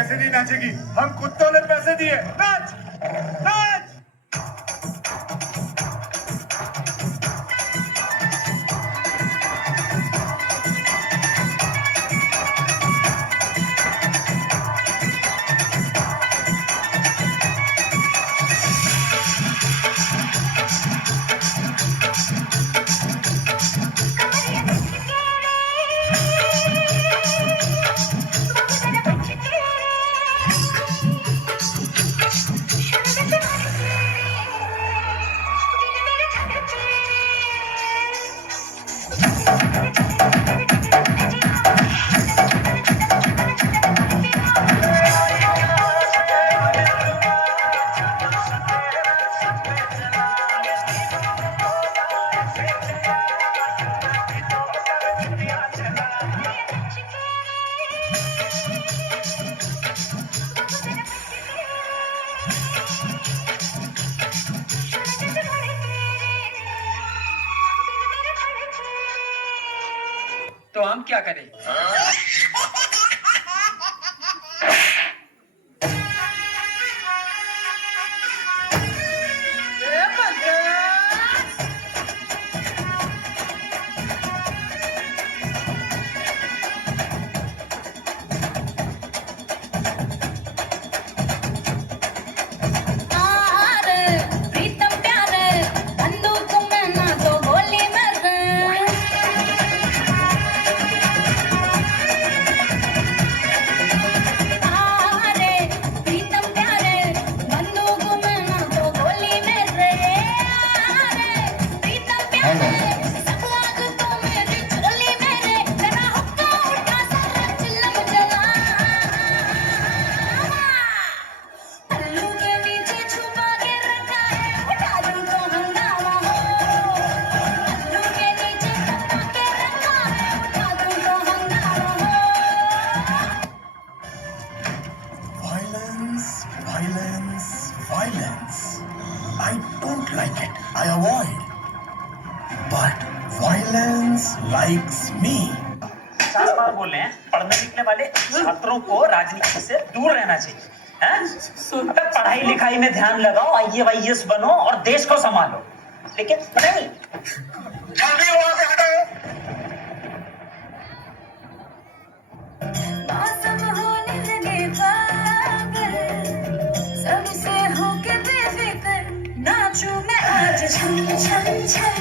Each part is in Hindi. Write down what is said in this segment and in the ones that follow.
कैसे नहीं नाचेगी? हम कुत्तों ने पैसे दिए, नाच नाच। तो हम क्या करें? I don't like it. I avoid. But violence likes me. 4 बार बोल रहे हैं, पढ़ने लिखने वाले छात्रों को राजनीति से दूर रहना चाहिए। अबे पढ़ाई लिखाई में ध्यान लगाओ, IAS बनो और देश को संभालो। लेकिन नहीं, जल्दी वहां से हटो। नाचू मैं आज छम छम छम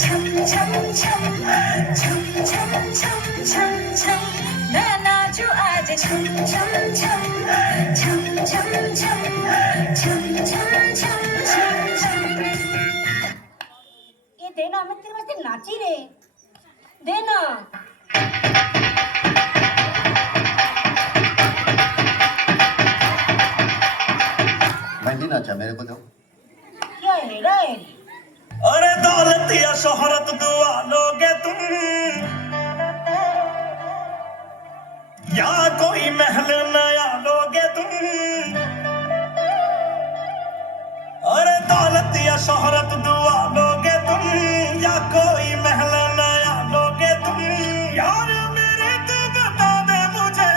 छम छम छम छम छम छम छम छम मैं नाचू आज छम छम छम छम छम छम छम छम छम छम छम। ये देना, मैं तेरे वास्ते नाची रे, देना। मैं नहीं नाचा, मेरे को दो। अरे दौलत या शोहरत दुआ लोगे तुम, या कोई महल नया लोगे तुम। अरे दौलत या शोहरत दुआ लोगे तुम, या कोई महल नया लोगे तुम। यार मेरे तू बता दे मुझे,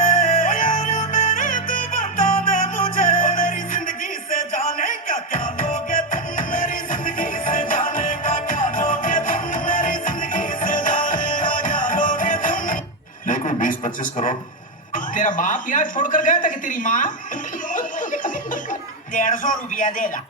यार मेरे तू बता दे मुझे, मेरी जिंदगी से जाने का क्या लोगे तुम, मेरी जिंदगी से जाने का क्या लोगे तुम, मेरी जिंदगी से जाने का क्या लोगे तुम। देखो 20-25 करोड़। तेरा बाप यहाँ छोड़कर गया था कि तेरी माँ? 150 रुपया देगा।